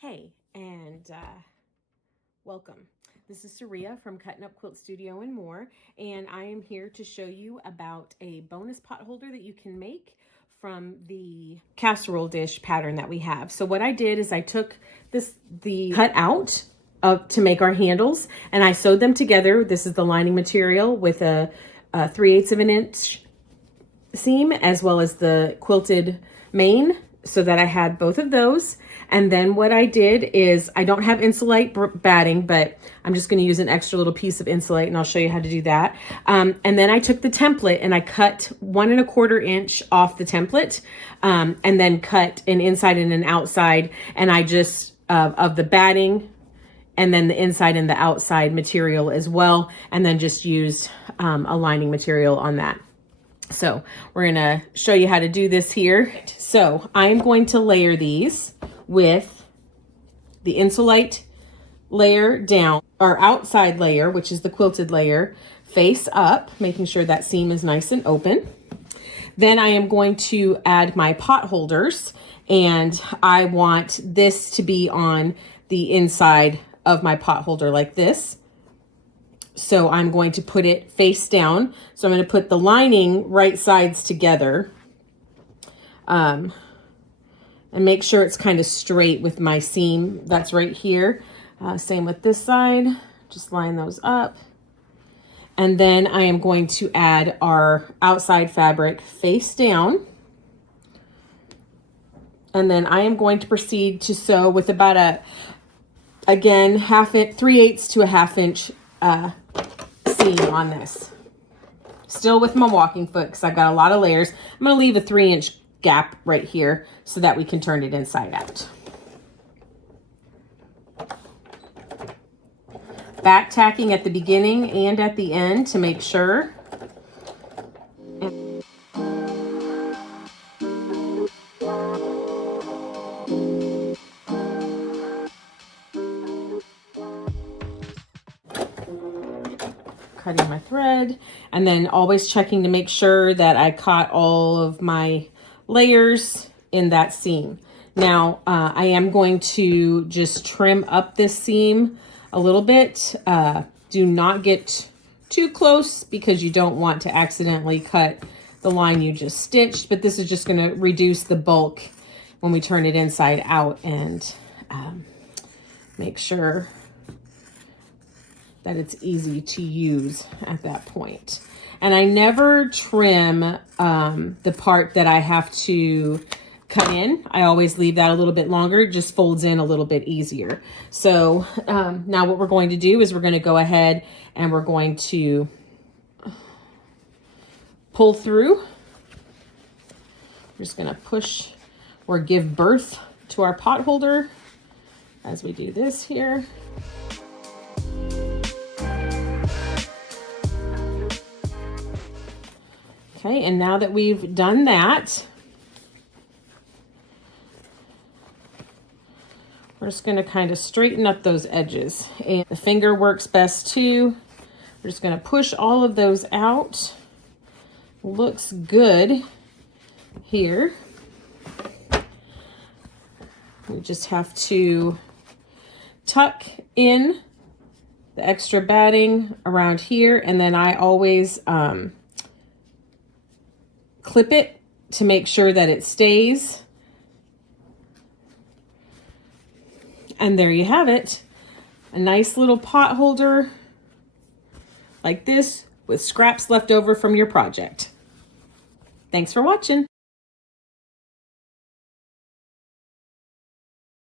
Hey, and welcome. This is Saria from Cuttin Quilt Studio and more, and I am here to show you about a bonus pot holder that you can make from the casserole dish pattern that we have. So what I did is I took the cut out to make our handles, and I sewed them together. This is the lining material with a 3/8 of an inch seam as well as the quilted main, so that I had both of those. And then what I did is, I don't have insulate batting, but I'm just going to use an extra little piece of insulate, and I'll show you how to do that. And then I took the template and I cut 1 1/4 inch off the template, and then cut an inside and an outside, and I just of the batting, and then the inside and the outside material as well, and then just used a lining material on that. So we're gonna show you how to do this here. So I'm going to layer these with the insulate layer down, our outside layer, which is the quilted layer, face up, making sure that seam is nice and open. Then I am going to add my pot holders, and I want this to be on the inside of my pot holder like this. So I'm going to put it face down. So I'm going to put the lining right sides together, and make sure it's kind of straight with my seam that's right here. Same with this side, just line those up. And then I am going to add our outside fabric face down. And then I am going to proceed to sew with about again, 3/8 to a 1/2 inch seam on this. Still with my walking foot, because I've got a lot of layers. I'm going to leave a 3-inch gap right here so that we can turn it inside out. Back tacking at the beginning and at the end to make sure. Cutting my thread, and then always checking to make sure that I caught all of my layers in that seam. Now I am going to just trim up this seam a little bit. Do not get too close, because you don't want to accidentally cut the line you just stitched, but this is just going to reduce the bulk when we turn it inside out, and make sure that it's easy to use at that point. And I never trim the part that I have to cut in. I always leave that a little bit longer. It just folds in a little bit easier. So now what we're going to do is we're going to go ahead and we're going to pull through. We're just going to push or give birth to our pot holder as we do this here. Okay, and now that we've done that, we're just going to kind of straighten up those edges. And the finger works best too. We're just going to push all of those out. Looks good here. We just have to tuck in the extra batting around here, and then I always clip it to make sure that it stays. And there you have it. A nice little pot holder like this with scraps left over from your project. Thanks for watching.